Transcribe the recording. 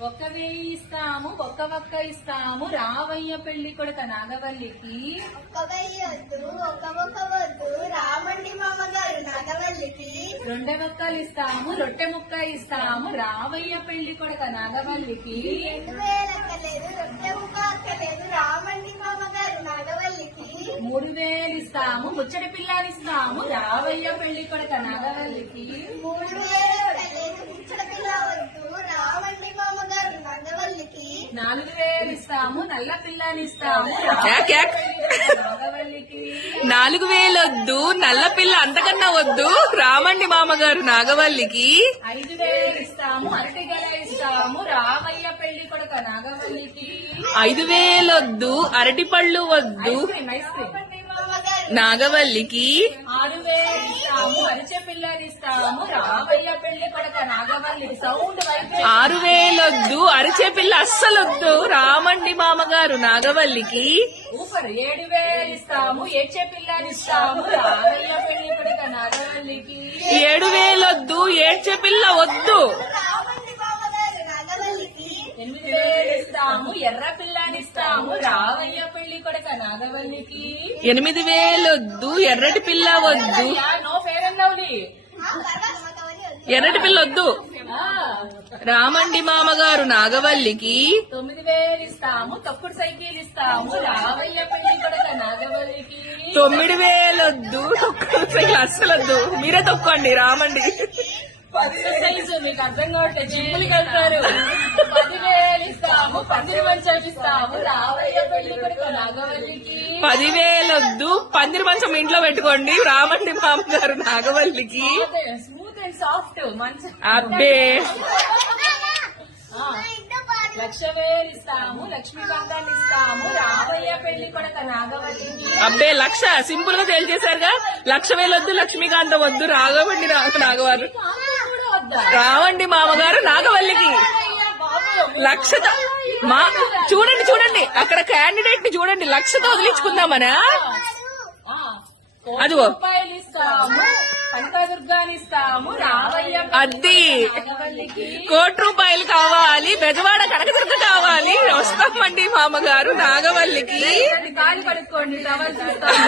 1,000 ఇస్తాము, ఒక్క ఇస్తాము రావయ్య పెళ్లి కొడుక నాగవల్లికి. 1,000 వద్దు, ఒక్క వద్దు రామండి మామగారు నాగవల్లికి. 2 ఒక్కలు ఇస్తాము, రొట్టె ముక్క ఇస్తాము రావయ్య పెళ్లి కొడుక నాగవల్లికి. 2,000 అక్కలేదు, రొట్టె ముక్క అక్కలేదు రామండి మామగారు నాగవల్లికి. 3,000 ఇస్తాము, ముచ్చటి పిల్లానిస్తాము రావయ్య పెళ్లి కొడుక నాగవల్లికి. 3,000 అక్కలేదు, ముచ్చట పిల్ల వద్దు రామండి మామగారు నాగవల్లికి. 4,000 ఇస్తాము, నల్ల పిల్లానిస్తాము నాగవల్లికి. 4,000 వద్దు, నల్ల పిల్ల అంతకన్నా వద్దు రామండి మామగారు నాగవల్లికి. 5,000 ఇస్తాము, అరటిగల ఇస్తాము రావయ్య పెళ్లి కొడుక నాగవల్లికి. 5,000 వద్దు, అరటి పళ్ళు వద్దు ఐస్ క్రీమ్ నాగవల్లికి. 6,000 ఇస్తాము, అరిచె పిల్లనిస్తాము రావయ్య పెళ్లి కొడుక నాగవల్లికి. సౌండ్ 6,000 వద్దు, అరిచే పిల్ల అస్సలొద్దు రామండి మామగారు నాగవల్లికి. ఊపర్ 7,000 ఇస్తాము, ఏడ్చే పిల్లనిస్తాము రావయ్య పెళ్లి కొడుక నాగవల్లికి. 7,000 వద్దు, ఏడ్చే పిల్ల వద్దు రామండి మామగారు నాగవల్లికి. 8,000 ఇస్తాము, ఎర్ర పిల్లనిస్తాము రావయ్య పెళ్లి కొడుక నాగవల్లికి. 8,000 వద్దు, ఎర్రటి పిల్ల వద్దు నో ఫేర్ అండ్ లవ్లీ. ఎర్రటి పిల్ల వద్దు రామండి మామగారు నాగవల్లికి. 9,000 ఇస్తాము, తొక్కుడు సైకిల్ ఇస్తాము రావయ్య పెళ్లి కొడుక నాగవల్లికి. 9,000 వద్దు, అస్సలొద్దు మీరే తొక్కండి రామండి. ఎక్సర్సైజ్ మీకు అర్థం కావట్లేదు, జిమ్ములకి వెళ్తారు. 10,000 ఇస్తాము, పందిరి మంచాలు ఇస్తాము రావయ్య పెళ్లి కొడుక నాగవల్లికి. 10,000 వద్దు, పందిరి మంచం ఇంట్లో పెట్టుకోండి రామండి మామగారు నాగవల్లికి. స్మూత్ అండ్ సాఫ్ట్ మంచం. అబ్బే 1,00,000 ఇస్తాము, లక్ష్మీకాంతాన్ని ఇస్తాము రావయ్య పెళ్లి కొడుక నాగవల్లికి. అబ్బే 1,00,000 సింపుల్ గా తేల్చేశారుగా. 1,00,000 వద్దు, లక్ష్మీకాంతం వద్దు రాఘవండి నాగవారు రావండి మామగారు నాగవల్లికి. 1,00,000 చూడండి చూడండి అక్కడ క్యాండిడేట్ ని చూడండి, 1,00,000తో వదిలించుకుందామనా. అదిగో రూపాయలు ఇస్తాము, కనకదుర్గాని ఇస్తాము రావయ్య అది నాగవల్లికి. 1,00,00,000 రూపాయలు కావాలి, బెజవాడ కనకదుర్గ కావాలి, వస్తామండి మామగారు నాగవల్లికి. కాలు కడుక్కోండి, టవల్స్ ఇస్తాము.